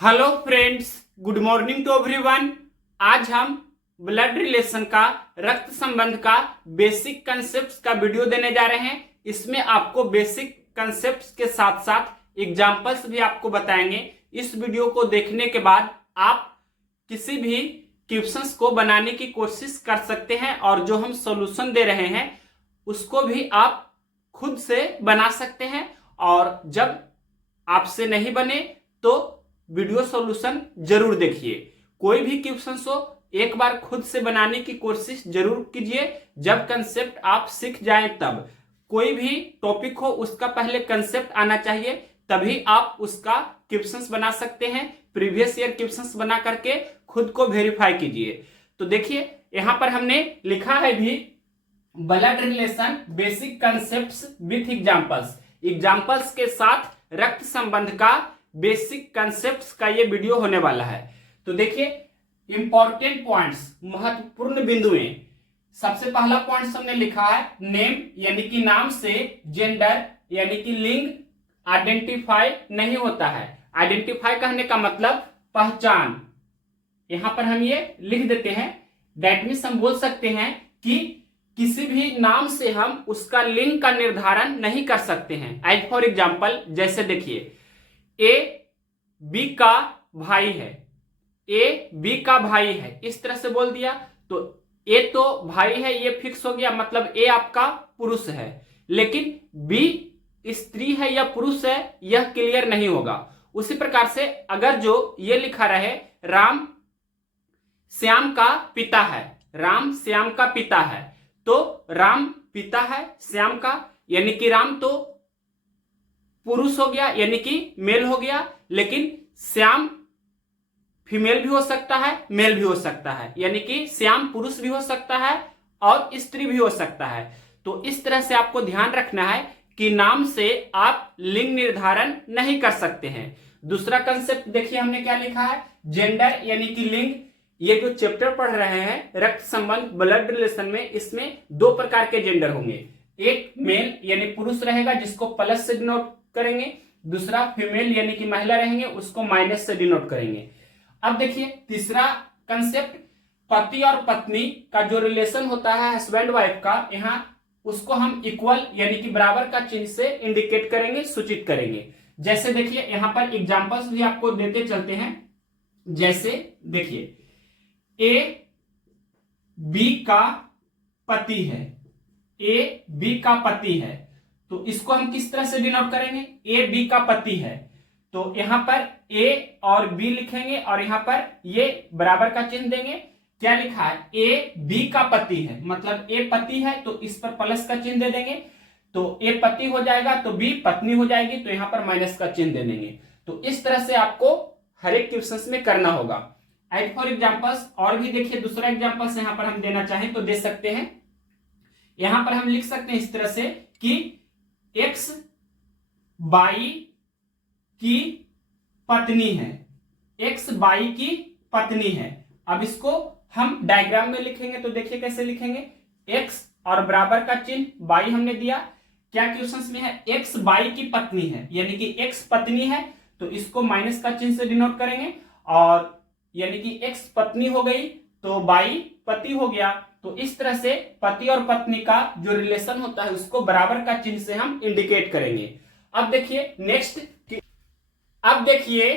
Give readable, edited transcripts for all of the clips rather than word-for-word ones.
Hello friends, good morning to everyone. आज हम blood relation का, रक्त संबंध का बेसिक कंसेप्ट्स का वीडियो देने जा रहे हैं। इसमें आपको बेसिक कंसेप्ट्स के साथ साथ एग्जांपल्स भी आपको बताएंगे। इस वीडियो को देखने के बाद आप किसी भी क्वेश्चंस को बनाने की कोशिश कर सकते हैं और जो हम सॉल्यूशन दे रहे हैं उसको भी आप खुद से बना सकते हैं। और जब आपसे नहीं बने तो वीडियो सॉल्यूशन जरूर देखिए। कोई भी क्वेश्चन हो एक बार खुद से बनाने की कोशिश जरूर कीजिए। जब कंसेप्ट आप सीख जाएं तब कोई भी टॉपिक हो उसका पहले कंसेप्ट आना चाहिए, तभी आप उसका क्वेश्चंस बना सकते हैं। प्रीवियस ईयर क्वेश्चंस बना करके खुद को वेरीफाई कीजिए। तो देखिए यहां पर हमने लिखा है भी blood relation basic concepts with examples. Examples के साथ रक्त संबंध का बेसिक कंसेप्ट्स का ये वीडियो होने वाला है। तो देखिए इंपॉर्टेंट पॉइंट्स, महत्वपूर्ण बिंदुएं। सबसे पहला पॉइंट हमने लिखा है नेम, यानी कि नाम से जेंडर यानी कि लिंग आइडेंटिफाई नहीं होता है। आइडेंटिफाई कहने का मतलब पहचान। यहां पर हम ये लिख देते हैं। दैट मीन्स हम बोल सकते हैं कि किसी भी नाम से हम उसका लिंग का निर्धारण नहीं कर सकते हैं। एज फॉर एग्जाम्पल, जैसे देखिए ए बी का भाई है, ए बी का भाई है, इस तरह से बोल दिया तो ए तो भाई है, ये फिक्स हो गया, मतलब ए आपका पुरुष है। लेकिन बी स्त्री है या पुरुष है यह क्लियर नहीं होगा। उसी प्रकार से अगर जो ये लिखा रहे राम श्याम का पिता है, राम श्याम का पिता है, तो राम पिता है श्याम का, यानी कि राम तो पुरुष हो गया यानी कि मेल हो गया। लेकिन श्याम फीमेल भी हो सकता है, मेल भी हो सकता है, यानी कि श्याम पुरुष भी हो सकता है और स्त्री भी हो सकता है। तो इस तरह से आपको ध्यान रखना है कि नाम से आप लिंग निर्धारण नहीं कर सकते हैं। दूसरा कंसेप्ट देखिए हमने क्या लिखा है, जेंडर यानी कि लिंग। ये जो चैप्टर पढ़ रहे हैं रक्त संबंध ब्लड रिलेशन में, इसमें दो प्रकार के जेंडर होंगे। एक मेल यानी पुरुष रहेगा जिसको प्लस से डिनोट करेंगे, दूसरा फीमेल यानी कि महिला रहेंगे उसको माइनस से डिनोट करेंगे। अब देखिए तीसरा कंसेप्ट पति और पत्नी का जो रिलेशन होता है हस्बैंड वाइफ का, यहाँ उसको हम इक्वल यानी कि बराबर का चिन्ह से इंडिकेट करेंगे, सूचित करेंगे। जैसे देखिए यहां पर एग्जांपल्स भी आपको देते चलते हैं। जैसे देखिए ए बी का पति है, ए बी का पति है, तो इसको हम किस तरह से डिनोट करेंगे, ए बी का पति है तो यहां पर ए और बी लिखेंगे और यहां पर ये बराबर का चिन्ह देंगे। क्या लिखा है, ए बी का पति है, मतलब ए पति है तो इस पर प्लस का चिन्ह दे देंगे, तो ए पति हो जाएगा तो बी पत्नी हो जाएगी, तो यहां पर माइनस का चिन्ह दे देंगे। तो इस तरह से आपको हर एक क्वेश्चन में करना होगा। एज फॉर एग्जाम्पल्स और भी देखिए दूसरा एग्जाम्पल्स यहां पर हम देना चाहें तो दे सकते हैं। यहां पर हम लिख सकते हैं इस तरह से कि एक्स बाई की पत्नी है, एक्स बाई की पत्नी है। अब इसको हम डायग्राम में लिखेंगे तो देखिए कैसे लिखेंगे, एक्स और बराबर का चिन्ह बाई हमने दिया। क्या क्वेश्चंस में है, एक्स बाई की पत्नी है, यानी कि एक्स पत्नी है तो इसको माइनस का चिन्ह से डिनोट करेंगे, और यानी कि एक्स पत्नी हो गई तो बाई पति हो गया। तो इस तरह से पति और पत्नी का जो रिलेशन होता है उसको बराबर का चिन्ह से हम इंडिकेट करेंगे। अब देखिए नेक्स्ट, अब देखिए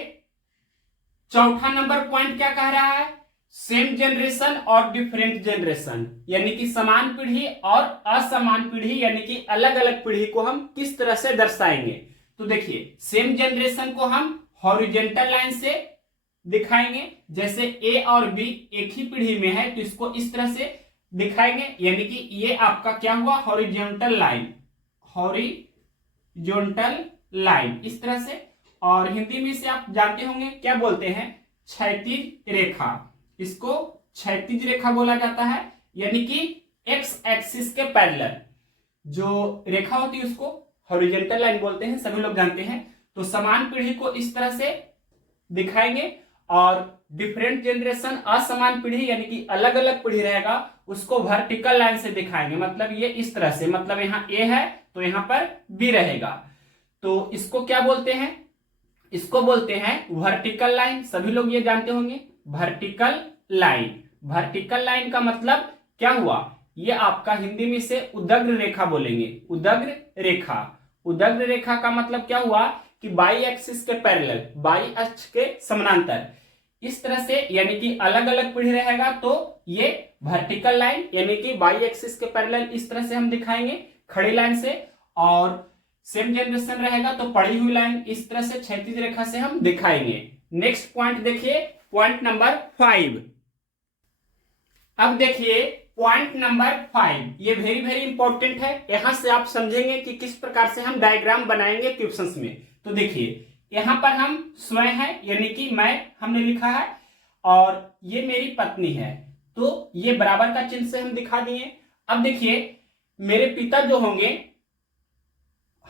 चौथा नंबर पॉइंट क्या कह रहा है, सेम जनरेशन और डिफरेंट जनरेशन, यानी कि समान पीढ़ी और असमान पीढ़ी, यानी कि अलग अलग पीढ़ी को हम किस तरह से दर्शाएंगे। तो देखिए सेम जनरेशन को हम हॉरिजॉन्टल लाइन से दिखाएंगे। जैसे ए और बी एक ही पीढ़ी में है तो इसको इस तरह से दिखाएंगे, यानी कि ये आपका क्या हुआ, हॉरिजॉन्टल लाइन, हॉरिजॉन्टल लाइन इस तरह से। और हिंदी में से आप जानते होंगे क्या बोलते हैं, क्षैतिज रेखा, इसको क्षैतिज रेखा बोला जाता है, यानी कि एक्स एक्सिस के पैरेलल जो रेखा होती है उसको हॉरिजॉन्टल लाइन बोलते हैं, सभी लोग जानते हैं। तो समान पीढ़ी को इस तरह से दिखाएंगे और डिफरेंट जनरेशन असमान पीढ़ी यानी कि अलग अलग पीढ़ी रहेगा उसको वर्टिकल लाइन से दिखाएंगे, मतलब ये इस तरह से, मतलब यहाँ ए है तो यहाँ पर बी रहेगा। तो इसको क्या बोलते हैं, इसको बोलते हैं वर्टिकल लाइन। सभी लोग ये जानते होंगे वर्टिकल लाइन। वर्टिकल लाइन का मतलब क्या हुआ, ये आपका हिंदी में से उदग्र रेखा बोलेंगे, उदग्र रेखा। उदग्र रेखा का मतलब क्या हुआ कि बाई एक्सिस के पैरेलल, बाई अक्ष के समानांतर, इस तरह से, यानी कि अलग अलग पीढ़ी रहेगा तो ये वर्टिकल लाइन यानी कि बाई एक्सिस के पैरेलल इस तरह से हम दिखाएंगे खड़ी लाइन से, और सेम जनरेशन रहेगा तो पड़ी हुई लाइन इस तरह से क्षैतिज रेखा से हम दिखाएंगे। नेक्स्ट पॉइंट देखिए, पॉइंट नंबर 5। अब देखिए पॉइंट नंबर 5, ये वेरी वेरी इंपॉर्टेंट है। यहां से आप समझेंगे कि किस प्रकार से हम डायग्राम बनाएंगे क्वेश्चंस में। तो देखिए यहां पर हम स्वयं है यानी कि मैं हमने लिखा है, और ये मेरी पत्नी है, तो ये बराबर का चिन्ह से हम दिखा दिए। अब देखिए मेरे पिता जो होंगे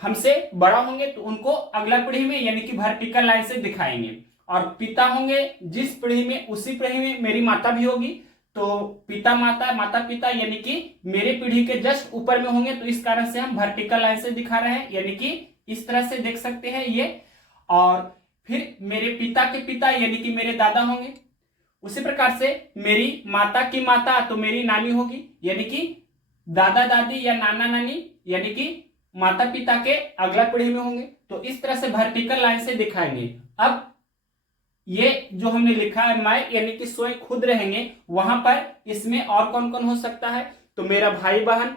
हमसे बड़ा होंगे तो उनको अगला पीढ़ी में यानी कि वर्टिकल लाइन से दिखाएंगे, और पिता होंगे जिस पीढ़ी में उसी पीढ़ी में मेरी माता भी होगी, तो पिता माता, माता पिता यानी कि मेरे पीढ़ी के जस्ट ऊपर में होंगे, तो इस कारण से हम वर्टिकल लाइन से दिखा रहे हैं, यानी कि इस तरह से देख सकते हैं ये। और फिर मेरे पिता के पिता यानी कि मेरे दादा होंगे, उसी प्रकार से मेरी माता की माता तो मेरी नानी होगी, यानी कि दादा दादी या नाना नानी यानी कि माता पिता के अगला पीढ़ी में होंगे, तो इस तरह से वर्टिकल लाइन से दिखाएंगे। अब ये जो हमने लिखा है मैं यानी कि स्वयं खुद रहेंगे, वहां पर इसमें और कौन कौन हो सकता है, तो मेरा भाई बहन,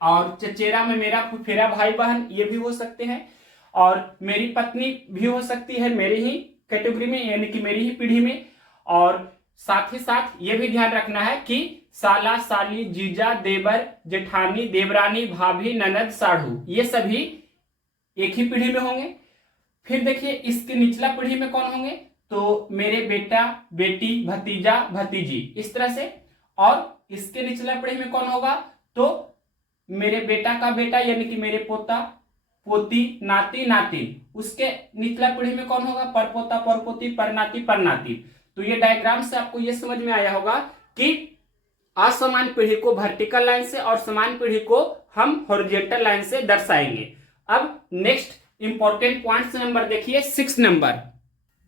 और चचेरा में मेरा फुफेरा भाई बहन ये भी हो सकते हैं, और मेरी पत्नी भी हो सकती है मेरी ही कैटेगरी में यानी कि मेरी ही पीढ़ी में। और साथ ही साथ ये भी ध्यान रखना है कि साला साली जीजा देवर जेठानी देवरानी भाभी ननद साढ़ू ये सभी एक ही पीढ़ी में होंगे। फिर देखिए इसके निचला पीढ़ी में कौन होंगे, तो मेरे बेटा बेटी भतीजा भतीजी इस तरह से। और इसके निचला पीढ़ी में कौन होगा, तो मेरे बेटा का बेटा यानी कि मेरे पोता पोती नाती नातिन। उसके निचला पीढ़ी में कौन होगा, परपोता परपोती परनाती परनाती। तो ये डायग्राम से आपको ये समझ में आया होगा कि असमान पीढ़ी को वर्टिकल लाइन से और समान पीढ़ी को हम हॉरिजॉन्टल लाइन से दर्शाएंगे। अब नेक्स्ट इंपॉर्टेंट पॉइंट्स नंबर देखिए 6 नंबर।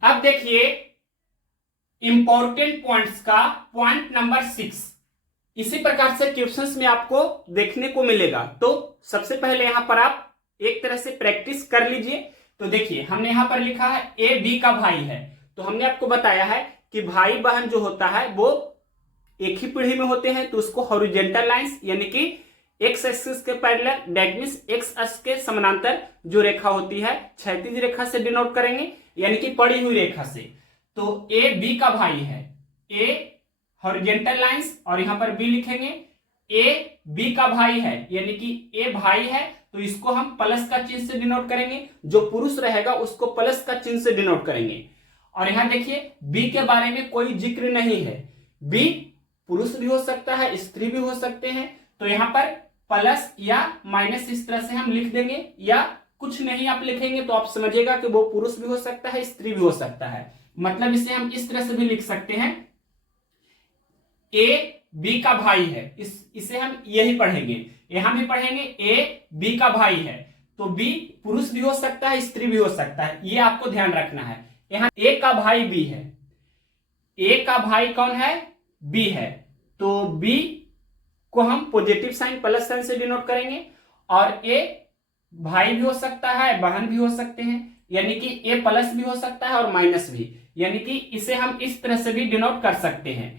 अब देखिए इंपॉर्टेंट पॉइंट्स का पॉइंट नंबर 6 इसी प्रकार से क्वेश्चंस में आपको देखने को मिलेगा। तो सबसे पहले यहां पर आप एक तरह से प्रैक्टिस कर लीजिए। तो देखिए हमने यहां पर लिखा है ए बी का भाई है, तो हमने आपको बताया है कि भाई बहन जो होता है वो एक ही पीढ़ी में होते हैं, तो उसको हॉरिजॉन्टल लाइंस यानी कि एक्स एक्सिस के पैरेलल दैट मींस एक्स अक्ष के समानांतर जो रेखा होती है क्षैतिज रेखा से डिनोट करेंगे, यानी कि पड़ी हुई रेखा से। तो ए बी का भाई है, ए हॉरिजॉन्टल लाइंस और यहां पर बी लिखेंगे। ए बी का भाई है यानी कि ए भाई है, तो इसको हम प्लस का चिन्ह से डिनोट करेंगे, जो पुरुष रहेगा उसको प्लस का चिन्ह से डिनोट करेंगे। और यहां देखिए बी के बारे में कोई जिक्र नहीं है, बी पुरुष भी हो सकता है स्त्री भी हो सकते हैं, तो यहां पर प्लस या माइनस इस तरह से हम लिख देंगे, या कुछ नहीं आप लिखेंगे तो आप समझिएगा कि वो पुरुष भी हो सकता है स्त्री भी हो सकता है। मतलब इसे हम इस तरह से भी लिख सकते हैं, ए बी का भाई है, इसे हम यही पढ़ेंगे, यहां भी पढ़ेंगे ए बी का भाई है, तो बी पुरुष भी हो सकता है स्त्री भी हो सकता है, ये आपको ध्यान रखना है। यहां ए का भाई बी है, ए का भाई कौन है, बी है, तो बी को हम पॉजिटिव साइन प्लस साइन से डिनोट करेंगे। और ए भाई भी हो सकता है बहन भी हो सकते हैं, यानी कि ए प्लस भी हो सकता है और माइनस भी, यानी कि इसे हम इस तरह से भी डिनोट कर सकते हैं।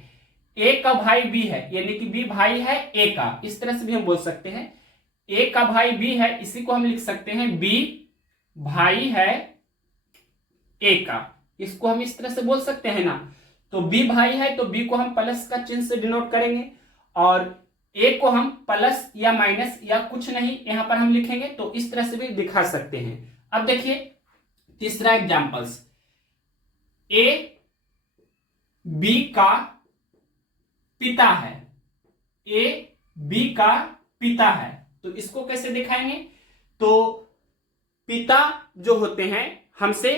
ए का भाई बी है यानी कि बी भाई है ए का, इस तरह से भी हम बोल सकते हैं। ए का भाई बी है, इसी को हम लिख सकते हैं बी भाई है ए का, इसको हम इस तरह से बोल सकते हैं ना। तो बी भाई है तो बी को हम प्लस का चिन्ह से डिनोट करेंगे, और ए को हम प्लस या माइनस या कुछ नहीं यहां पर हम लिखेंगे, तो इस तरह से भी दिखा सकते हैं। अब देखिए तीसरा एग्जांपल्स, ए बी का पिता है, ए बी का पिता है, तो इसको कैसे दिखाएंगे, तो पिता जो होते हैं हमसे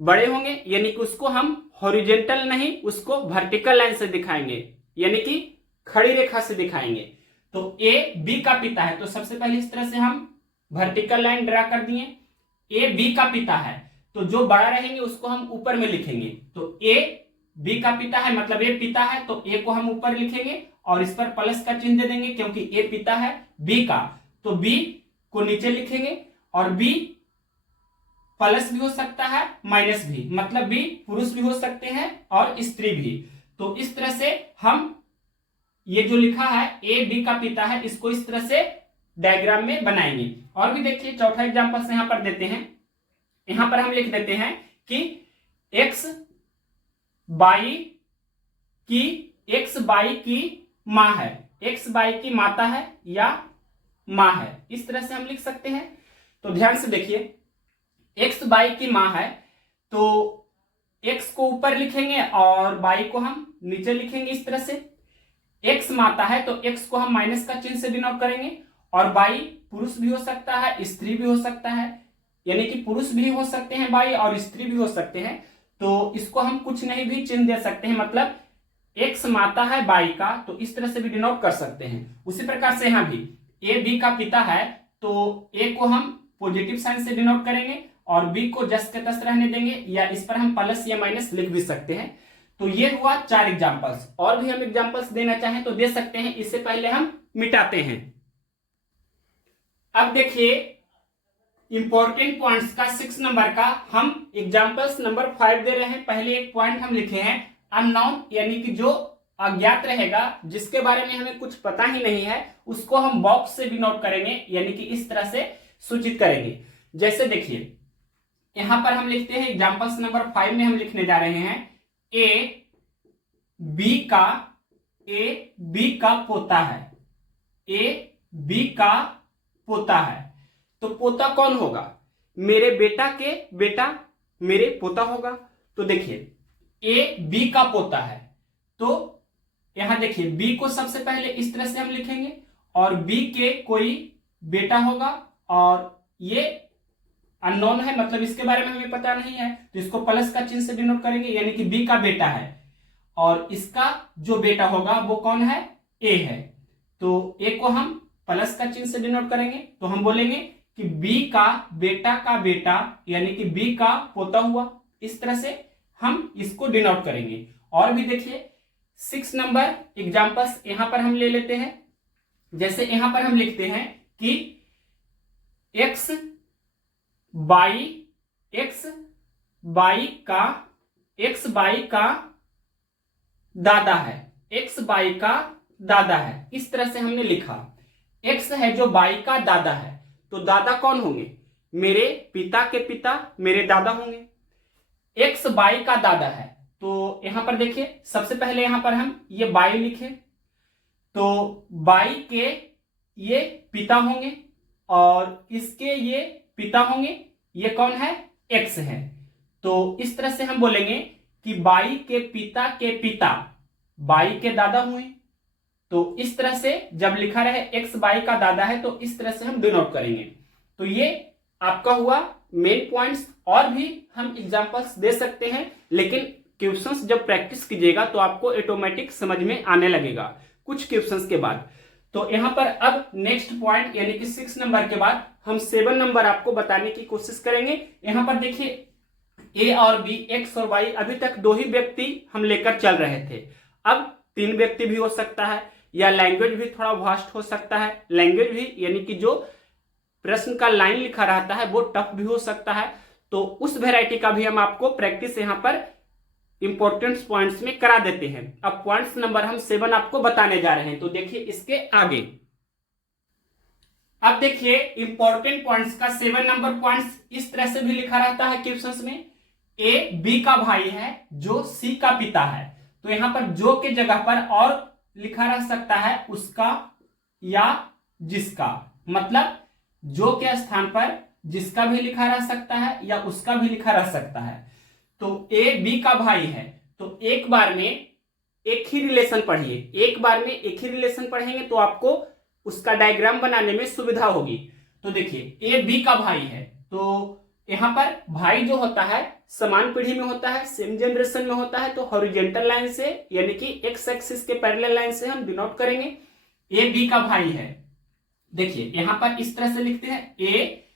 बड़े होंगे, यानी कि उसको हम हॉरिजॉन्टल नहीं उसको वर्टिकल लाइन से दिखाएंगे, यानी कि खड़ी रेखा से दिखाएंगे। तो ए बी का पिता है, तो सबसे पहले इस तरह से हम वर्टिकल लाइन ड्रा कर दिए, ए बी का पिता है, तो जो बड़ा रहेंगे उसको हम ऊपर में लिखेंगे। तो ए बी का पिता है, मतलब ए पिता है, तो ए को हम ऊपर लिखेंगे और इस पर प्लस का चिन्ह दे देंगे क्योंकि ए पिता है बी का। तो बी को नीचे लिखेंगे और बी प्लस भी हो सकता है माइनस भी, मतलब बी पुरुष भी हो सकते हैं और स्त्री भी। तो इस तरह से हम ये जो लिखा है ए बी का पिता है, इसको इस तरह से डायग्राम में बनाएंगे। और भी देखिए चौथा एग्जांपल से यहां पर देते हैं। यहां पर हम लिख देते हैं कि एक्स बाई की मां है, एक्स बाई की माता है या मां है, इस तरह से हम लिख सकते हैं। तो ध्यान से देखिए, एक्स बाई की मां है तो एक्स को ऊपर लिखेंगे और बाई को हम नीचे लिखेंगे इस तरह से। एक्स माता है तो एक्स को हम माइनस का चिन्ह से डिनोट करेंगे और बाई पुरुष भी हो सकता है स्त्री भी हो सकता है, यानी कि पुरुष भी हो सकते हैं बाई और स्त्री भी हो सकते हैं। तो इसको हम कुछ नहीं भी चिन्ह दे सकते हैं, मतलब एक्स माता है बाई का, तो इस तरह से भी डिनोट कर सकते हैं। उसी प्रकार से यहां भी ए बी का पिता है तो ए को हम पॉजिटिव साइन से डिनोट करेंगे और बी को जस के तस रहने देंगे, या इस पर हम प्लस या माइनस लिख भी सकते हैं। तो ये हुआ 4 एग्जांपल्स। और भी हम एग्जांपल्स देना चाहें तो दे सकते हैं, इससे पहले हम मिटाते हैं। अब देखिए इंपॉर्टेंट पॉइंट्स का 6 नंबर का हम एग्जांपल्स नंबर 5 दे रहे हैं। पहले एक पॉइंट हम लिखे हैं अननोन, यानी कि जो अज्ञात रहेगा, जिसके बारे में हमें कुछ पता ही नहीं है, उसको हम बॉक्स से डिनोट करेंगे, यानी कि इस तरह से सूचित करेंगे। जैसे देखिए यहां पर हम लिखते हैं एग्जांपल्स नंबर 5 में हम लिखने जा रहे हैं ए बी का पोता है, ए बी का पोता है। तो पोता कौन होगा? मेरे बेटा के बेटा मेरे पोता होगा। तो देखिए ए बी का पोता है, तो यहां देखिए बी को सबसे पहले इस तरह से हम लिखेंगे और बी के कोई बेटा होगा और ये अननोन है, मतलब इसके बारे में हमें पता नहीं है, तो इसको प्लस का चिन्ह से डिनोट करेंगे, यानी कि बी का बेटा है और इसका जो बेटा होगा वो कौन है? ए है। तो ए को हम प्लस का चिन्ह से डिनोट करेंगे, तो हम बोलेंगे कि बी का बेटा यानी कि बी का पोता हुआ। इस तरह से हम इसको डिनोट करेंगे। और भी देखिए 6 नंबर एग्जांपल्स यहां पर हम ले लेते हैं। जैसे यहां पर हम लिखते हैं कि एक्स बाई का दादा है, एक्स बाई का दादा है, इस तरह से हमने लिखा। एक्स है जो बाई का दादा है, तो दादा कौन होंगे? मेरे पिता के पिता मेरे दादा होंगे। एक्स बाई का दादा है, तो यहां पर देखिए सबसे पहले यहां पर हम ये बाई लिखे, तो बाई के ये पिता होंगे और इसके ये पिता होंगे, ये कौन है? एक्स है। तो इस तरह से हम बोलेंगे कि बाई के पिता बाई के दादा हुए। तो इस तरह से जब लिखा रहे एक्स बाई का दादा है तो इस तरह से हम डिनोट करेंगे। तो ये आपका हुआ मेन पॉइंट्स। और भी हम एग्जांपल्स दे सकते हैं, लेकिन क्वेश्चंस जब प्रैक्टिस कीजिएगा तो आपको ऑटोमेटिक समझ में आने लगेगा कुछ क्वेश्चंस के बाद। तो यहां पर अब नेक्स्ट पॉइंट यानी कि 6 नंबर के बाद हम 7 नंबर आपको बताने की कोशिश करेंगे। यहां पर देखिए ए और बी, एक्स और वाई, अभी तक 2 ही व्यक्ति हम लेकर चल रहे थे। अब 3 व्यक्ति भी हो सकता है, या लैंग्वेज भी थोड़ा वास्ट हो सकता है। लैंग्वेज भी यानी कि जो प्रश्न का लाइन लिखा रहता है वो टफ भी हो सकता है। तो उस वैरायटी का भी हम आपको प्रैक्टिस यहां पर इंपॉर्टेंट पॉइंट्स में करा देते हैं। अब पॉइंट्स नंबर हम 7 आपको बताने जा रहे हैं, तो देखिए इसके आगे। अब देखिए इंपॉर्टेंट पॉइंट्स का 7 नंबर पॉइंट्स इस तरह से भी लिखा रहता है क्वेश्चंस में। ए बी का भाई है जो सी का पिता है, तो यहां पर जो के जगह पर और लिखा रह सकता है उसका या जिसका, मतलब जो के स्थान पर जिसका भी लिखा रह सकता है या उसका भी लिखा रह सकता है। तो ए बी का भाई है, तो एक बार में एक ही रिलेशन पढ़िए, एक बार में एक ही रिलेशन पढ़ेंगे तो आपको उसका डायग्राम बनाने में सुविधा होगी। तो देखिए ए बी का भाई है, तो यहां पर भाई जो होता है समान पीढ़ी में होता है, सेम जनरेशन में होता है, तो हॉरिजॉन्टल लाइन से यानी कि एक्स एक्सिस के पैरेलल लाइन से हम डिनोट करेंगे। ए बी का भाई है, देखिए यहां पर इस तरह से लिखते हैं ए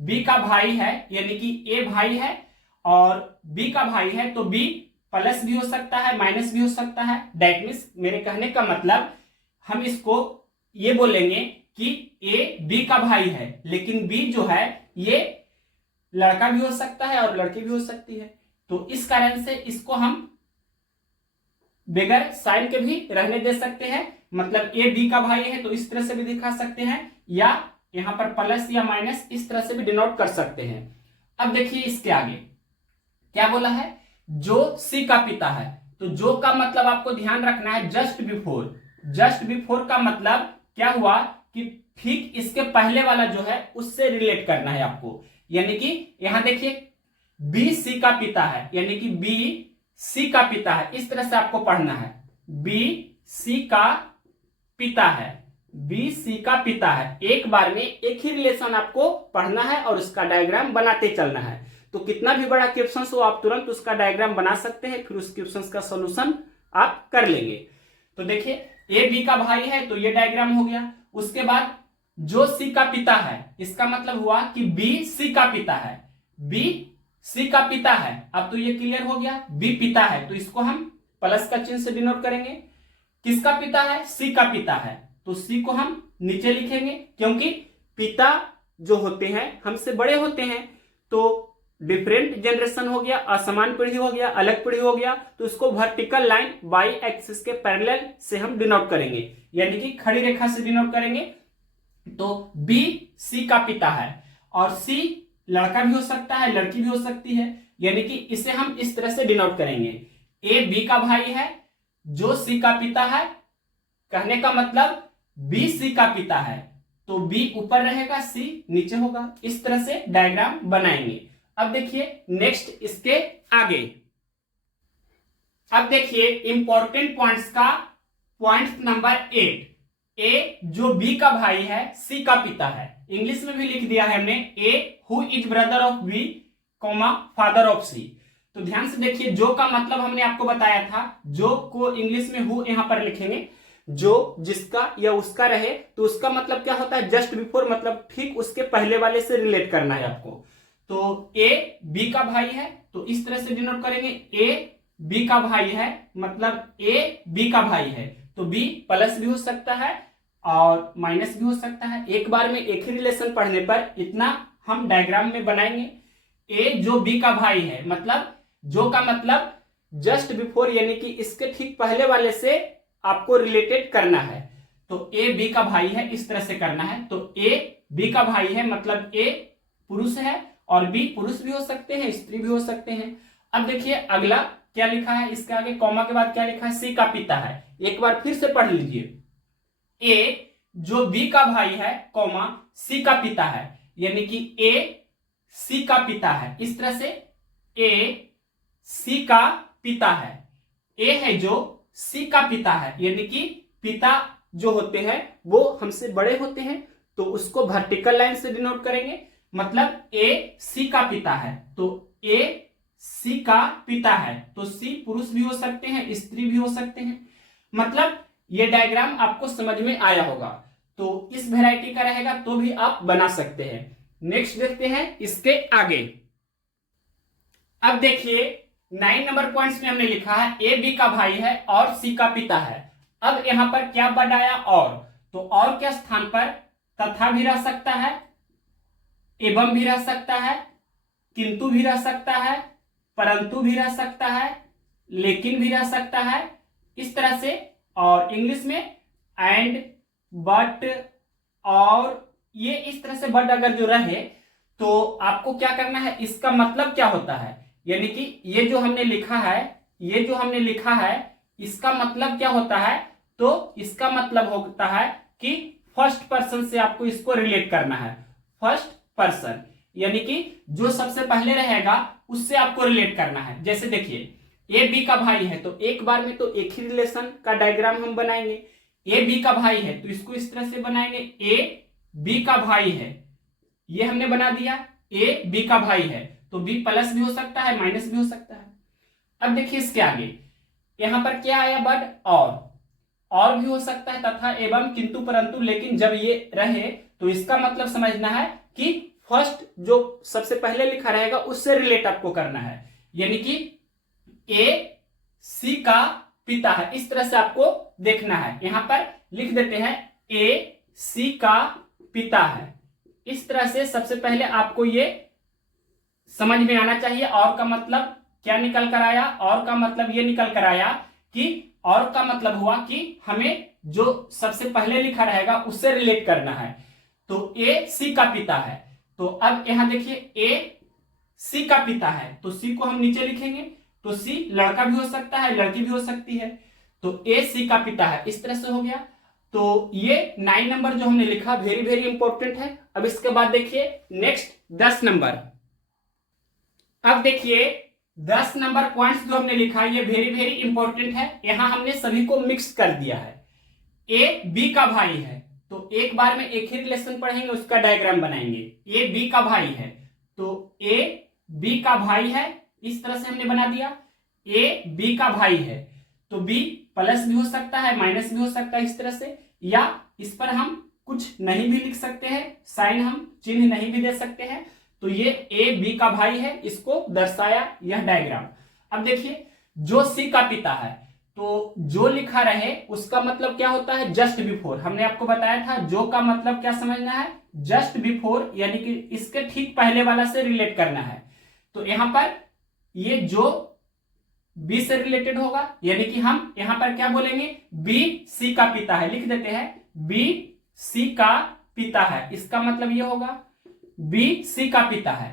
बी का भाई है यानी कि ए भाई है और बी का भाई है, तो बी प्लस भी हो सकता है माइनस भी हो सकता है। दैट मीन्स मेरे कहने का मतलब हम इसको ये बोलेंगे कि ए बी का भाई है, लेकिन बी जो है ये लड़का भी हो सकता है और लड़की भी हो सकती है। तो इस कारण से इसको हम बगैर साइन के भी रहने दे सकते हैं, मतलब ए बी का भाई है तो इस तरह से भी दिखा सकते हैं, या यहां पर प्लस या माइनस इस तरह से भी डिनोट कर सकते हैं। अब देखिए इसके आगे क्या बोला है, जो सी का पिता है, तो जो का मतलब आपको ध्यान रखना है जस्ट बिफोर। जस्ट बिफोर का मतलब क्या हुआ कि ठीक इसके पहले वाला जो है उससे रिलेट करना है आपको, यानी कि यहां देखिए बी सी का पिता है यानी कि बी सी का पिता है, इस तरह से आपको पढ़ना है। बी सी का पिता है, बी सी का पिता है, एक बार में एक ही रिलेशन आपको पढ़ना है और उसका डायग्राम बनाते चलना है। तो कितना भी बड़ा क्वेश्चन हो आप तुरंत उसका डायग्राम बना सकते हैं, फिर उस क्वेश्चन का सॉल्यूशन आप कर लेंगे। तो देखिए ए बी का भाई है तो ये डायग्राम हो गया। उसके बाद जो सी का पिता है, इसका मतलब हुआ कि बी सी का पिता है, बी सी का पिता है। अब तो ये क्लियर हो गया, बी पिता है तो इसको हम प्लस का चिन्ह से डिनोट करेंगे। किसका पिता है, सी का पिता है, तो सी को हम नीचे लिखेंगे, क्योंकि पिता जो होते हैं हमसे बड़े होते हैं, तो डिफरेंट जनरेशन हो गया, असमान पीढ़ी हो गया, अलग पीढ़ी हो गया, तो इसको वर्टिकल लाइन बाई एक्सिस के पैरेलल से हम डिनोट करेंगे, यानी कि खड़ी रेखा से डिनोट करेंगे। तो बी सी का पिता है और सी लड़का भी हो सकता है लड़की भी हो सकती है, यानी कि इसे हम इस तरह से डिनोट करेंगे। ए बी का भाई है, जो सी का पिता है, कहने का मतलब बी सी का पिता है, तो बी ऊपर रहेगा सी नीचे होगा, इस तरह से डायग्राम बनाएंगे। अब देखिए नेक्स्ट इसके आगे, अब देखिए इंपॉर्टेंट पॉइंट्स का पॉइंट नंबर 8, ए जो बी का भाई है सी का पिता है, इंग्लिश में भी लिख दिया है हमने, A who is brother of B comma father of C. तो ध्यान से देखिए, जो का मतलब हमने आपको बताया था, जो को इंग्लिश में हु यहां पर लिखेंगे, जो जिसका या उसका रहे तो उसका मतलब क्या होता है, जस्ट बिफोर, मतलब ठीक उसके पहले वाले से रिलेट करना है आपको। तो ए बी का भाई है तो इस तरह से डिनोट करेंगे, ए बी का भाई है मतलब ए बी का भाई है, तो बी प्लस भी हो सकता है और माइनस भी हो सकता है। एक बार में एक ही रिलेशन पढ़ने पर इतना हम डायग्राम में बनाएंगे। ए जो बी का भाई है, मतलब जो का मतलब जस्ट बिफोर, यानी कि इसके ठीक पहले वाले से आपको रिलेटेड करना है, तो ए बी का भाई है, इस तरह से करना है। तो ए बी का भाई है मतलब ए पुरुष है और बी पुरुष भी हो सकते हैं स्त्री भी हो सकते हैं। अब देखिए अगला क्या लिखा है, इसके आगे कॉमा के बाद क्या लिखा है, सी का पिता है। एक बार फिर से पढ़ लीजिए, ए जो बी का भाई है कॉमा सी का पिता है, यानी कि ए सी का पिता है, इस तरह से ए सी का पिता है। ए है जो सी का पिता है, यानी कि पिता जो होते हैं वो हमसे बड़े होते हैं, तो उसको वर्टिकल लाइन से डिनोट करेंगे, मतलब ए सी का पिता है, तो ए सी का पिता है, तो सी पुरुष भी हो सकते हैं स्त्री भी हो सकते हैं। मतलब ये डायग्राम आपको समझ में आया होगा, तो इस वैरायटी का रहेगा तो भी आप बना सकते हैं। नेक्स्ट देखते हैं इसके आगे। अब देखिए 9 नंबर पॉइंट्स में हमने लिखा है ए बी का भाई है और सी का पिता है। अब यहां पर क्या बढ़ाया और, तो और के स्थान पर तथा भी रह सकता है, एवं भी रह सकता है, किंतु भी रह सकता है, परंतु भी रह सकता है, लेकिन भी रह सकता है, इस तरह से। और इंग्लिश में एंड बट और ये इस तरह से बट अगर जो रहे तो आपको क्या करना है, इसका मतलब क्या होता है, यानी कि ये जो हमने लिखा है, ये जो हमने लिखा है इसका मतलब क्या होता है, तो इसका मतलब होता है कि फर्स्ट पर्सन से आपको इसको रिलेट करना है। फर्स्ट पर्सन यानी कि जो सबसे पहले रहेगा उससे आपको रिलेट करना है। जैसे देखिए ए बी का भाई है तो एक बार में तो एक ही रिलेशन का डायग्राम हम बनाएंगे। ए बी का भाई है तो इसको इस तरह से बनाएंगे, ए बी का भाई है, ये हमने बना दिया, ए बी का भाई है, तो बी प्लस भी हो सकता है माइनस भी हो सकता है। अब देखिए इसके आगे यहां पर क्या आया, बट और भी हो सकता है, तथा एवं किंतु परंतु लेकिन जब ये रहे तो इसका मतलब समझना है कि फर्स्ट जो सबसे पहले लिखा रहेगा उससे रिलेट आपको करना है, यानी कि ए सी का पिता है, इस तरह से आपको देखना है। यहां पर लिख देते हैं ए सी का पिता है, इस तरह से सबसे पहले आपको ये समझ में आना चाहिए। और का मतलब क्या निकल कर आया, और का मतलब ये निकल कर आया कि और का मतलब हुआ कि हमें जो सबसे पहले लिखा रहेगा उससे रिलेट करना है। तो ए सी का पिता है, तो अब यहां देखिए ए सी का पिता है, तो सी को हम नीचे लिखेंगे, तो सी लड़का भी हो सकता है, लड़की भी हो सकती है, तो ए सी का पिता है, इस तरह से हो गया। तो ये 9 नंबर जो हमने लिखा वेरी वेरी इंपॉर्टेंट है। अब इसके बाद देखिए नेक्स्ट 10 नंबर। अब देखिए 10 नंबर पॉइंट्स जो हमने लिखा ये वेरी वेरी इंपॉर्टेंट है। यहां हमने सभी को मिक्स कर दिया है। ए बी का भाई है, तो एक बार में एक ही रिलेशन पढ़ेंगे, उसका डायग्राम बनाएंगे। ए बी का भाई है, तो ए बी का भाई है, इस तरह से हमने बना दिया। ए बी का भाई है, तो बी प्लस भी हो सकता है, माइनस भी हो सकता है, इस तरह से, या इस पर हम कुछ नहीं भी लिख सकते हैं, साइन हम चिन्ह नहीं भी दे सकते हैं। तो ये ए बी का भाई है, इसको दर्शाया यह डायग्राम। अब देखिए जो सी का पिता है, तो जो लिखा रहे उसका मतलब क्या होता है, जस्ट बिफोर। हमने आपको बताया था जो का मतलब क्या समझना है, जस्ट बिफोर, यानी कि इसके ठीक पहले वाला से रिलेट करना है। तो यहां पर ये जो बी से रिलेटेड होगा, यानी कि हम यहां पर क्या बोलेंगे, बी सी का पिता है, लिख देते हैं बी सी का पिता है, इसका मतलब ये होगा बी सी का पिता है।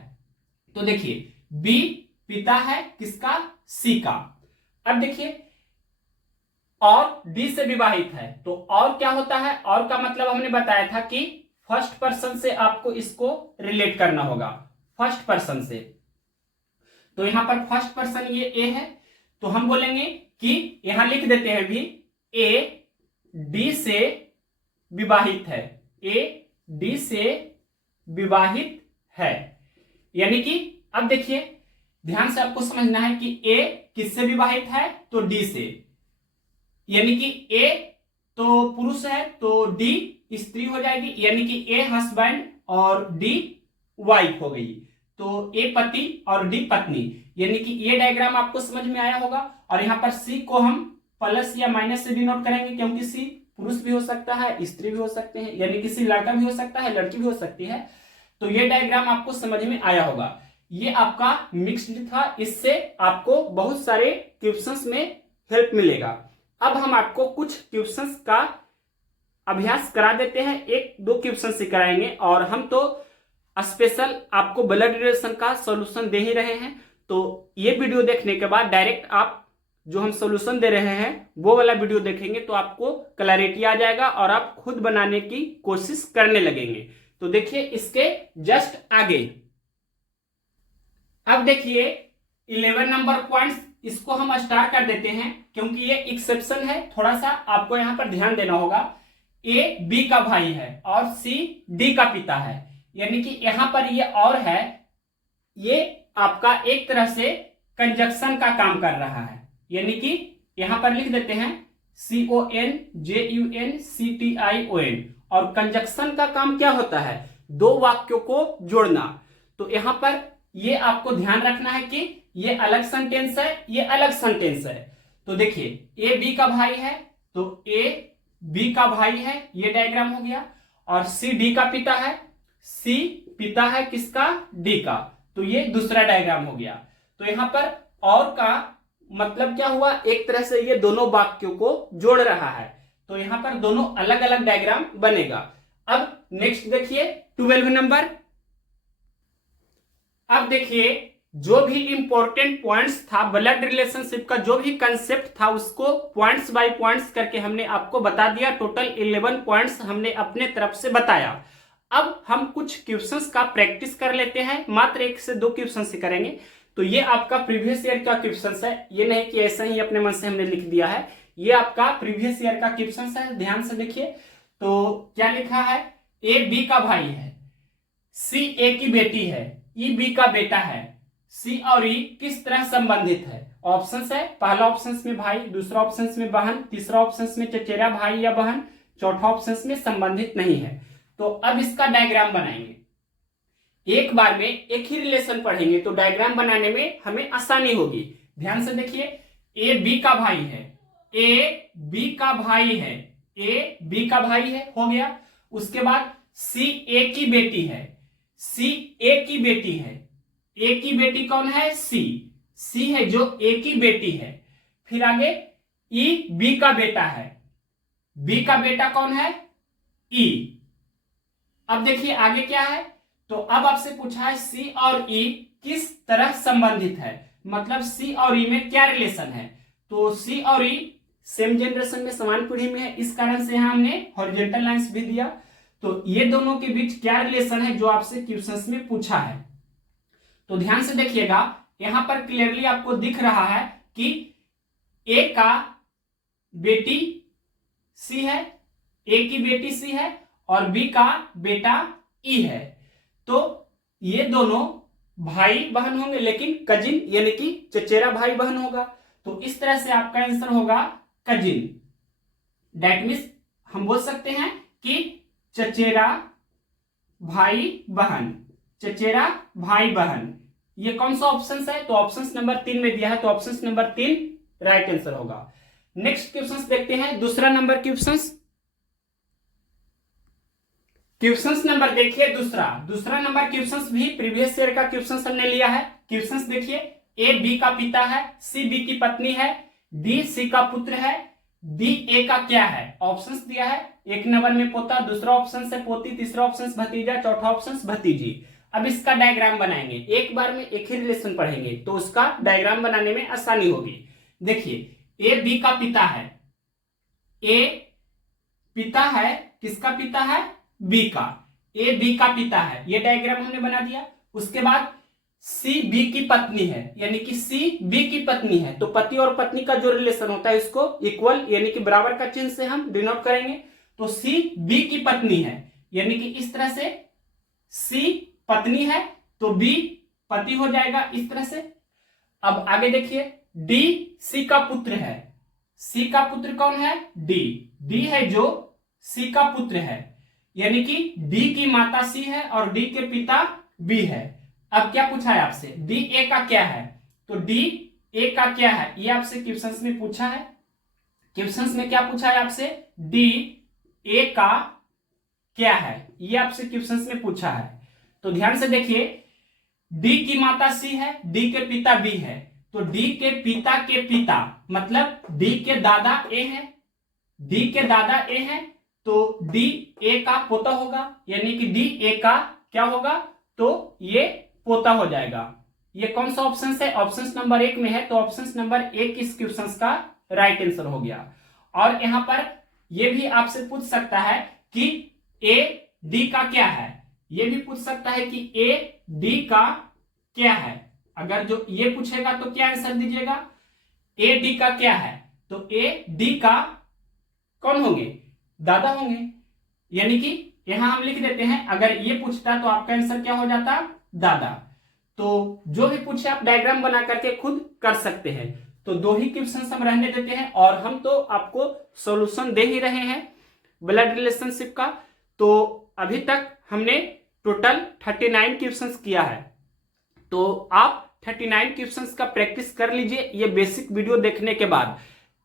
तो देखिए बी पिता है किसका, सी का। अब देखिए और डी से विवाहित है, तो और क्या होता है, और का मतलब हमने बताया था कि फर्स्ट पर्सन से आपको इसको रिलेट करना होगा, फर्स्ट पर्सन से। तो यहां पर फर्स्ट पर्सन ये ए है, तो हम बोलेंगे कि यहां लिख देते हैं भी ए डी से विवाहित है, ए डी से विवाहित है, यानी कि अब देखिए ध्यान से आपको समझना है कि ए किससे विवाहित है, तो डी से, यानी कि ए तो पुरुष है तो डी स्त्री हो जाएगी, यानी कि ए हस्बैंड और डी वाइफ हो गई, तो ए पति और डी पत्नी, यानी कि ये डायग्राम आपको समझ में आया होगा। और यहां पर सी को हम प्लस या माइनस से डिनोट करेंगे, क्योंकि सी पुरुष भी हो सकता है, स्त्री भी हो सकते हैं, यानी कि सी लड़का भी हो सकता है, लड़की भी हो सकती है। तो ये डायग्राम आपको समझ में आया होगा। ये आपका मिक्स्ड था, इससे आपको बहुत सारे क्वेश्चंस में हेल्प मिलेगा। अब हम आपको कुछ क्वेश्चंस का अभ्यास करा देते हैं, एक दो क्वेश्चन से कराएंगे, और हम तो स्पेशल आपको ब्लड रिलेशन का सॉल्यूशन दे ही रहे हैं। तो ये वीडियो देखने के बाद डायरेक्ट आप जो हम सॉल्यूशन दे रहे हैं वो वाला वीडियो देखेंगे, तो आपको क्लैरिटी आ जाएगा और आप खुद बनाने की कोशिश करने लगेंगे। तो देखिए इसके जस्ट आगे, अब देखिए 11 नंबर पॉइंट्स, इसको हम स्टार्ट कर देते हैं क्योंकि ये एक्सेप्शन है, थोड़ा सा आपको यहां पर ध्यान देना होगा। ए बी का भाई है और सी डी का पिता है, यानी कि यहां पर ये और है, ये आपका एक तरह से कंजक्शन का काम कर रहा है, यानी कि यहां पर लिख देते हैं CONJUNCTION। और कंजक्शन का काम क्या होता है, दो वाक्यों को जोड़ना। तो यहां पर ये आपको ध्यान रखना है कि ये अलग सेंटेंस है, ये अलग सेंटेंस है। तो देखिए ए बी का भाई है, तो ए बी का भाई है, ये डायग्राम हो गया। और सी डी का पिता है, सी पिता है किसका, डी का, तो ये दूसरा डायग्राम हो गया। तो यहां पर और का मतलब क्या हुआ, एक तरह से ये दोनों वाक्यों को जोड़ रहा है, तो यहां पर दोनों अलग अलग डायग्राम बनेगा। अब नेक्स्ट देखिए 12 नंबर। अब देखिए जो भी इंपॉर्टेंट पॉइंट्स था, ब्लड रिलेशनशिप का जो भी कंसेप्ट था, उसको पॉइंट्स बाय पॉइंट्स करके हमने आपको बता दिया। टोटल 11 पॉइंट्स हमने अपने तरफ से बताया। अब हम कुछ क्वेश्चंस का प्रैक्टिस कर लेते हैं, मात्र 1 से 2 क्वेश्चन से करेंगे। तो ये आपका प्रीवियस ईयर का क्वेश्चन है, ये नहीं कि ऐसा ही अपने मन से हमने लिख दिया है, ये आपका प्रीवियस ईयर का क्वेश्चन है। ध्यान से देखिए, तो क्या लिखा है, ए बी का भाई है, सी ए की बेटी है, ई बी का बेटा है, सी और ई किस तरह संबंधित है। ऑप्शंस है, पहला ऑप्शंस में भाई, दूसरा ऑप्शंस में बहन, तीसरा ऑप्शंस में चचेरा भाई या बहन, चौथा ऑप्शंस में संबंधित नहीं है। तो अब इसका डायग्राम बनाएंगे। एक बार में एक ही रिलेशन पढ़ेंगे तो डायग्राम बनाने में हमें आसानी होगी। ध्यान से देखिए, ए बी का भाई है, ए बी का भाई है, ए बी का भाई है, हो गया। उसके बाद सी ए की बेटी है, सी ए की बेटी है, ए की बेटी कौन है? सी, सी है जो ए की बेटी है। फिर आगे ई बी का बेटा है, बी का बेटा कौन है? ई। अब देखिए आगे क्या है, तो अब आपसे पूछा है सी और ई किस तरह संबंधित है, मतलब सी और ई में क्या रिलेशन है। तो सी और ई सेम जनरेशन में, समान पीढ़ी में है, इस कारण से यहां हमने हॉरिजॉन्टल लाइंस भी दिया। तो ये दोनों के बीच क्या रिलेशन है जो आपसे क्वेश्चंस में पूछा है। तो ध्यान से देखिएगा, यहां पर क्लियरली आपको दिख रहा है कि ए का बेटी सी है, ए की बेटी सी है और बी का बेटा ई है। तो ये दोनों भाई बहन होंगे, लेकिन कजिन यानी कि चचेरा भाई बहन होगा। तो इस तरह से आपका आंसर होगा कजिन। दैट मीन्स हम बोल सकते हैं कि चचेरा भाई बहन, चचेरा भाई बहन। ये कौन सा ऑप्शन है? तो ऑप्शन नंबर 3 में दिया है, तो ऑप्शन नंबर 3 राइट आंसर होगा। नेक्स्ट क्वेश्चन देखते हैं, दूसरा नंबर क्वेश्चन नंबर देखिए दूसरा नंबर क्वेश्चन भी प्रीवियस ईयर का क्वेश्चन हमने लिया है। क्वेश्चन देखिए, ए बी का पिता है, सी बी की पत्नी है, डी सी का पुत्र है, डी ए का क्या है? ऑप्शंस दिया है, एक नंबर में पोता, दूसरा ऑप्शन से पोती, तीसरा ऑप्शन भतीजा, चौथा ऑप्शन भतीजी। अब इसका डायग्राम बनाएंगे, एक बार में एक ही रिलेशन पढ़ेंगे तो उसका डायग्राम बनाने में आसानी होगी। देखिए ए बी का पिता है, ए पिता है, किसका पिता है? बी का, ए बी का पिता है, ये डायग्राम हमने बना दिया। उसके बाद सी बी की पत्नी है, यानी कि सी बी की पत्नी है, तो पति और पत्नी का जो रिलेशन होता है इसको इक्वल यानी कि बराबर का चिन्ह से हम डिनोट करेंगे। तो सी बी की पत्नी है, यानी कि इस तरह से सी पत्नी है तो बी पति हो जाएगा, इस तरह से। अब आगे देखिए, डी सी का पुत्र है, सी का पुत्र कौन है? डी, डी है जो सी का पुत्र है, यानी कि डी की माता सी है और डी के पिता बी है। अब क्या पूछा है आपसे? डी ए का क्या है? तो डी ए का क्या है ये आपसे क्वेश्चंस में पूछा है। क्वेश्चंस में क्या पूछा है आपसे? डी ए का क्या है, ये आपसे क्वेश्चंस में पूछा है। तो ध्यान से देखिए, डी की माता सी है, डी के पिता बी है, तो डी के पिता मतलब डी के दादा ए है, डी के दादा ए है, तो डी ए का पोता होगा, यानी कि डी ए का क्या होगा? तो ये पोता हो जाएगा। ये कौन सा ऑप्शन है? ऑप्शन नंबर 1 में है, तो ऑप्शन नंबर 1 इस क्वेश्चन का राइट आंसर हो गया। और यहां पर यह भी आपसे पूछ सकता है कि ए डी का क्या है, यह भी पूछ सकता है कि ए डी का क्या है। अगर जो ये पूछेगा तो क्या आंसर दीजिएगा? ए डी का क्या है, तो ए डी का कौन होंगे? दादा होंगे, यानी कि यहां हम लिख देते हैं, अगर ये पूछता तो आपका आंसर क्या हो जाता? दादा। तो जो भी पूछे आप डायग्राम बना करके खुद कर सकते हैं। तो 2 ही क्वेश्चन हम रहने देते हैं और हम तो आपको सॉल्यूशन दे ही रहे हैं ब्लड रिलेशनशिप का। तो अभी तक हमने टोटल 39 क्वेश्चंस किया है, तो आप 39 क्वेश्चंस का प्रैक्टिस कर लीजिए ये बेसिक वीडियो देखने के बाद,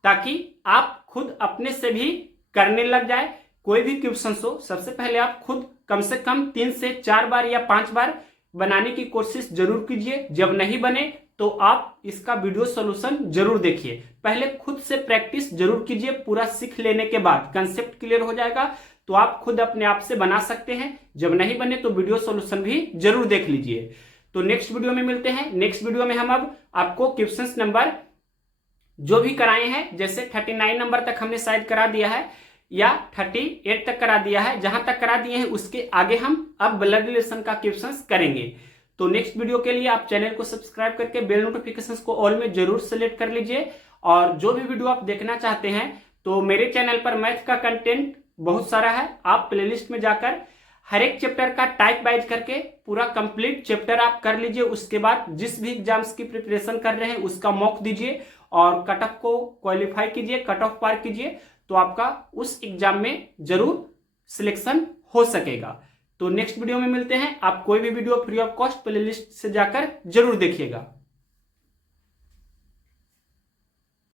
ताकि आप खुद अपने से भी करने लग जाए। कोई भी क्वेश्चन हो, सबसे पहले आप खुद कम से कम 3 से 4 बार या 5 बार बनाने की कोशिश जरूर कीजिए। जब नहीं बने तो आप इसका वीडियो सॉल्यूशन जरूर देखिए। पहले खुद से प्रैक्टिस जरूर कीजिए, पूरा सीख लेने के बाद कंसेप्ट क्लियर हो जाएगा तो आप खुद अपने आप से बना सकते हैं। जब नहीं बने तो वीडियो सॉल्यूशन भी जरूर देख लीजिए। तो नेक्स्ट वीडियो में मिलते हैं। नेक्स्ट वीडियो में हम अब आपको क्वेश्चंस नंबर जो भी कराए हैं, जैसे 39 नंबर तक हमने शायद करा दिया है या 38 तक करा दिया है, जहां तक करा दिए हैं उसके आगे हम अब ब्लड रिलेशन का क्वेश्चंस करेंगे। तो नेक्स्ट वीडियो के लिए आप चैनल को सब्सक्राइब करके बेल नोटिफिकेशंस को ऑल में जरूर सेलेक्ट कर लीजिए। और जो भी वीडियो आप देखना चाहते हैं तो मेरे चैनल पर मैथ का कंटेंट बहुत सारा है, आप प्लेलिस्ट में जाकर हर एक चैप्टर का टाइप वाइज करके पूरा कंप्लीट चैप्टर आप कर लीजिए। उसके बाद जिस भी एग्जाम्स की प्रिपरेशन कर रहे हैं उसका मॉक दीजिए और कट ऑफ को क्वालिफाई कीजिए, कट ऑफ पार कीजिए, तो आपका उस एग्जाम में जरूर सिलेक्शन हो सकेगा। तो नेक्स्ट वीडियो में मिलते हैं। आप कोई भी video free of cost playlist से जाकर जरूर देखिएगा।